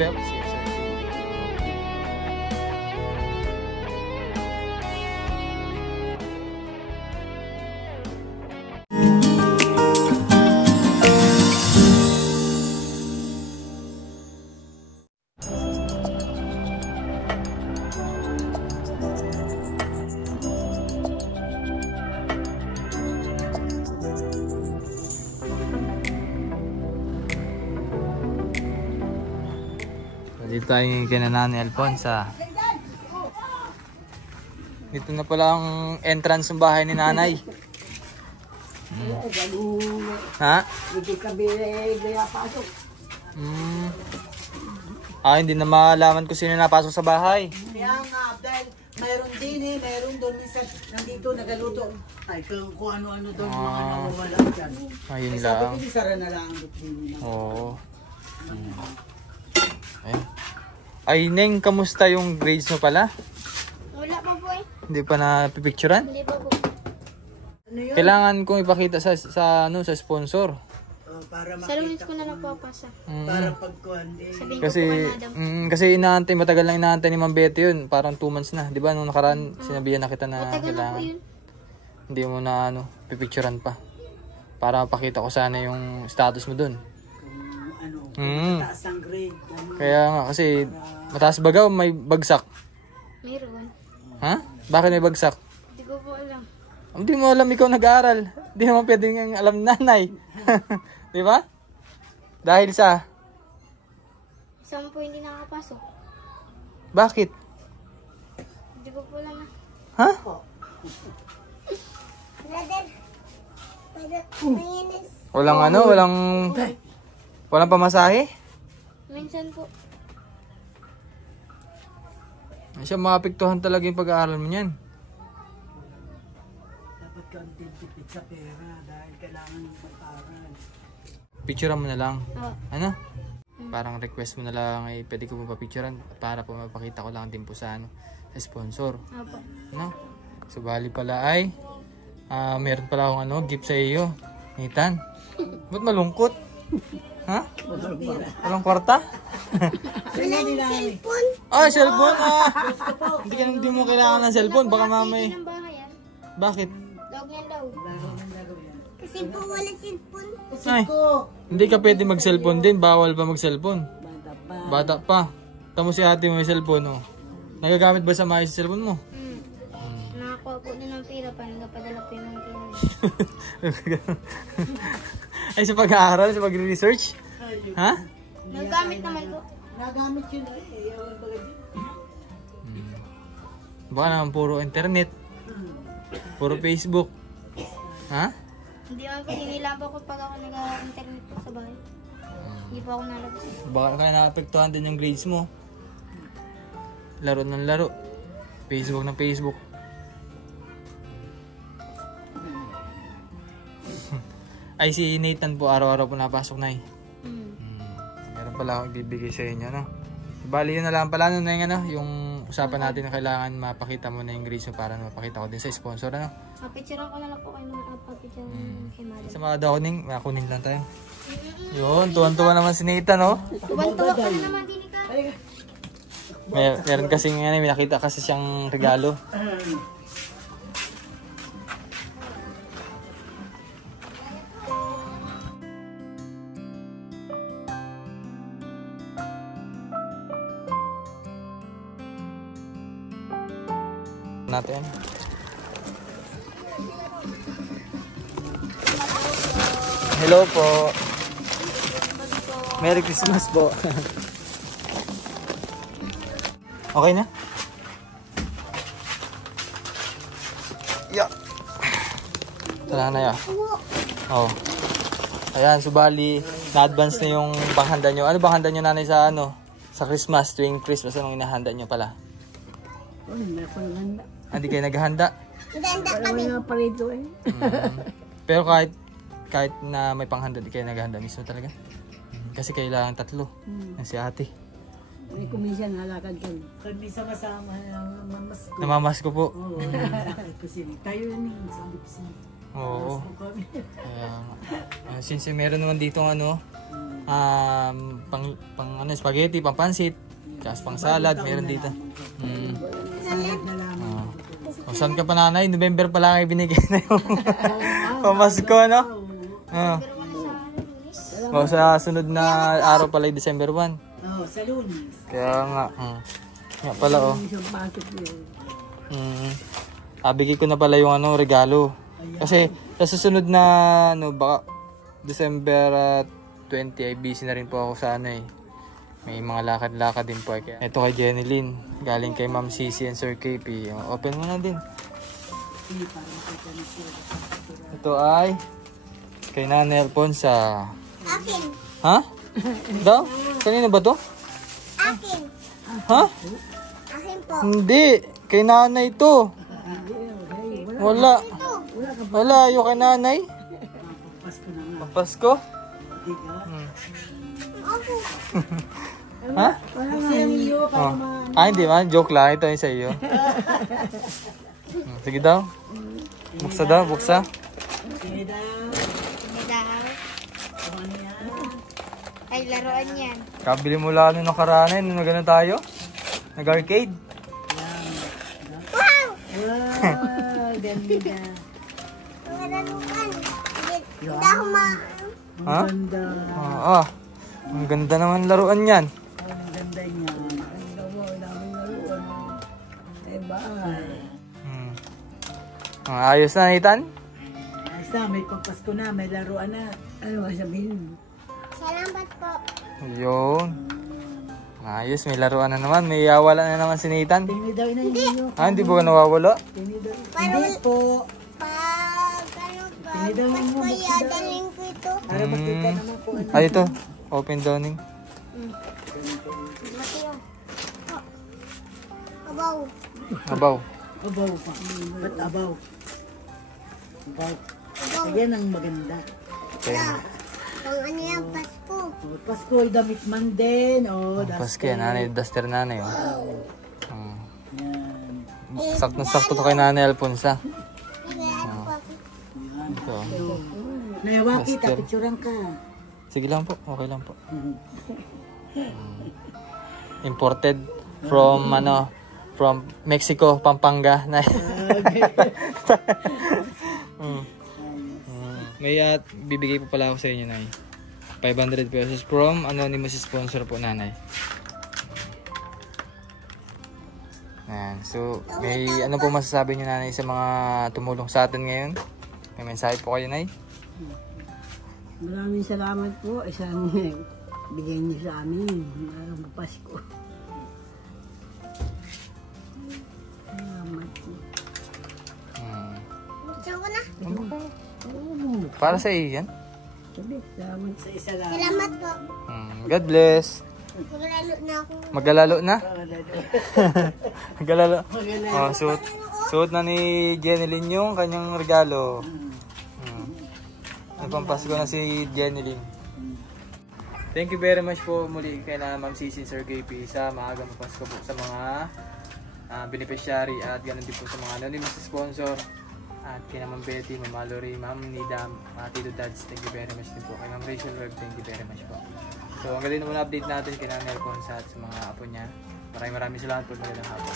Pepsi. Dito tayo kina Nanay Alfonsa. Dito na pala ang entrance ng bahay ni Nanay. Ha? Hindi na malaman ko sino napasok sa bahay. Kaya nga, dahil mayroon din mayroon doon minsan nandito nagaluto. Ay, kung ano-ano doon, mga nawawala dyan. Ayun lang. Sabi ko, sara na lang ang doon. Oo. Ay, Neng, kamusta yung grades mo pala? Wala pa po eh. Hindi pa na-picturean? Hindi pa po. Ano yun? Kailangan kong ipakita sa sponsor. Para Sa lunes makita ko na lang papasa. para pagkuhan din. Sabihin Kasi, ko po kay madam. kasi inaantay, matagal lang inaantay ni Ma'am Betty yun. Parang 2 months na. Di ba nung nakaraan, sinabihan na kita na Matagal na po kailangan. yun. Hindi mo na pipicturean pa. Para mapakita ko sana yung status mo dun. Taas ang grade. Kaya nga, kasi mataas baga o may bagsak? Mayroon. Ha? Bakit may bagsak? Hindi ko po alam. Hindi mo alam, ikaw nag-aaral. Hindi naman pwede nga alam ni Nanay. Di ba? Dahil sa... Isang po hindi nakapasok. Bakit? Hindi ko po alam na. Ha? Walang pamasahe? Minsan po. Siya maapektuhan talaga yung pag-aaral mo niyan. Dapat kang tipid sa pera dahil kailangan ng mag-aaral. Picturean mo na lang. Oo. Ano? Parang request mo na lang ay pwede ko po pa-picturean para po mapakita ko lang din po sa sa sponsor. Opo. No? So bali pala ay meron pala akong gift sa iyo. Nathan. Ba't malungkot? Ha? Walang kwarta? Cellphone. Cellphone Hindi mo kailangan ng cellphone. Baka mamay. Ng bahay yan. Bakit? Log niyan daw. Kasi po wala cellphone. Ay, hindi ka pwede mag-cellphone din. Bawal pa mag-cellphone. Bata pa. Tamo si ate mo may cellphone. Nagagamit ba sa mga cellphone mo? Nakakuha po din ng pira pa. Nagapadala po yung mga pira. Ay, sa pag-aaral, sa pag-research? Ha? Nagagamit naman po. Nagamit yun ewan ba ganyan? Baka naman puro internet. Puro Facebook. Ha? Hindi naman po hinilang po pag ako nag-internet po sa bahay. Hindi po ako nalabas. Baka kaya naapektuhan din yung grades mo. Laro ng laro. Facebook ng Facebook. Ay, si Nathan po araw-araw po napasok na eh. Meron pala akong ibibigay sa inyo, no? Bali yun na lang pala nun na yung usapan natin na kailangan mapakita mo na yung grades mo para mapakita ko din sa sponsor, ano? Papicturean ko na lang po kayo mga kay madam. Sa mga downing, makunin lang tayo. Yun, tuwan-tuwa naman si Nathan, no? Tuwan-tuwa ka na naman din ka. Meron kasing may nakita kasi siyang regalo. Natin. Hello po. Merry Christmas po. Okay na? Yeah. Tara na ya. Oh. Ayan, subali na-advance na yung panghanda nyo. Ano bang handa nyo, nanay, sa sa Christmas, tuwing Christmas, anong inahanda nyo pala? Hindi ko handa. Hindi kayo naghahanda? Wala pa rito eh. Pero kahit na may panghanda, di kayo naghahanda mismo talaga? Kasi kailangan 3. Si ate. May kumisyan, halakad kami. Kami sama-sama, mamasko. Namamasko po. Oo. Kasi tayo yun, sabi ko siya. Oo. Kaya, since meron naman dito ano, pang ano, spaghetti, pang pansit, tapos pang salad, meron dito. Salad na lang. O, saan ka pa nanay? November pa lang ay binigay na yung pamasko, no? O, sa sunod na araw pala ay December 1. Oh, sa Lunes. Kaya nga. Nga pala, oh. Bigay ko na pala yung ano, regalo. Kasi sa susunod na ano, baka December 20 ay busy na rin po ako sa ano eh. May mga lakad-lakad din po. Ito kay Jenny Lynn. Galing kay Ma'am Cici and Sir KP. Open mo na din. Ito ay kay Nanay Alfonsa. Akin. Ha? Daw? Kanina ba to? Akin. Ha? Akin po. Hindi. Kay nanay to. Wala. Wala. Yung kay nanay. Papasko? Ha? Hindi man. Joke lang. Ito yung sa iyo. Sige daw. Buksa daw. Buksa. Sige daw. Hindi daw. Ay, laruan yan. Kabili mo lang nung nakaraan. Nung gano'n tayo. Nag-arcade. Wow! Wow, ganda. Mga laruan. Hindi ako Ha? Ganda. Ang ganda naman laruan yan. Ang ganda niya. Ang gawa, daming laruan. Ayos na, Nathan? Ayos na, may pagpasko na, may laruan na. Ano sabihin mo? Salamat po. Yun. Ayos, may laruan na naman. May wala na naman si Nathan. Tingnan daw na ninyo. Hindi ba ka nawawala? Hindi po. Pag ano pa, Tingnan daw Pasko mo. yadaling ko ito. Para makita naman po. Ay, ito. Open dawning. Mateo. Abaw. Abaw. Abaw pa. Ba't abaw? Abaw. Ayan ang maganda. Okay. Pang ano yan, Pasko. Oh, Pasko ay damit man din. Oh, Pasko yan. Nanay, duster nanay. Yan. Sakto-sakto to kay Nanay Alfonsa. Ano pa? Ito. Nayawaki, Duster. tapicturan ka. Sige lang po. Okay lang po. Imported from from Mexico, Pampanga. May bibigay po pala ako sa inyo, Nay. 500 pesos from anonymous sponsor po, Nanay. Ayan. So, may ano po masasabi niyo, Nanay, sa mga tumulong sa atin ngayon? May mensahe po kayo, Nay? Maraming salamat po. Isang bigay niyo sa amin. Marang Pasko. Salamat po. Buksan ko na. Para sa iyo yan. Sabi, salamat. Sa isa lang. Salamat po. God bless. Maglalo na ako. Magalalo na? Magalalo. Suot na ni Jenilyn yung kanyang regalo. Pampasko na si Jenilyn. Thank you very much po muli kay na Ma'am Cici, Sir KP sa maagang Pasko po sa mga beneficiary at ganoon din po sa mga anonymous sponsor. At kay Ma'am Betty, Ma'am Mallory, Ma'am Nida, Tito Dads, thank you very much din po. Kay Ma'am Rachel Webb, thank you very much po. So, ang galing naman update natin kay Nanay Alfonsa at sa mga apo niya. Maraming salamat po. Magandang hapon.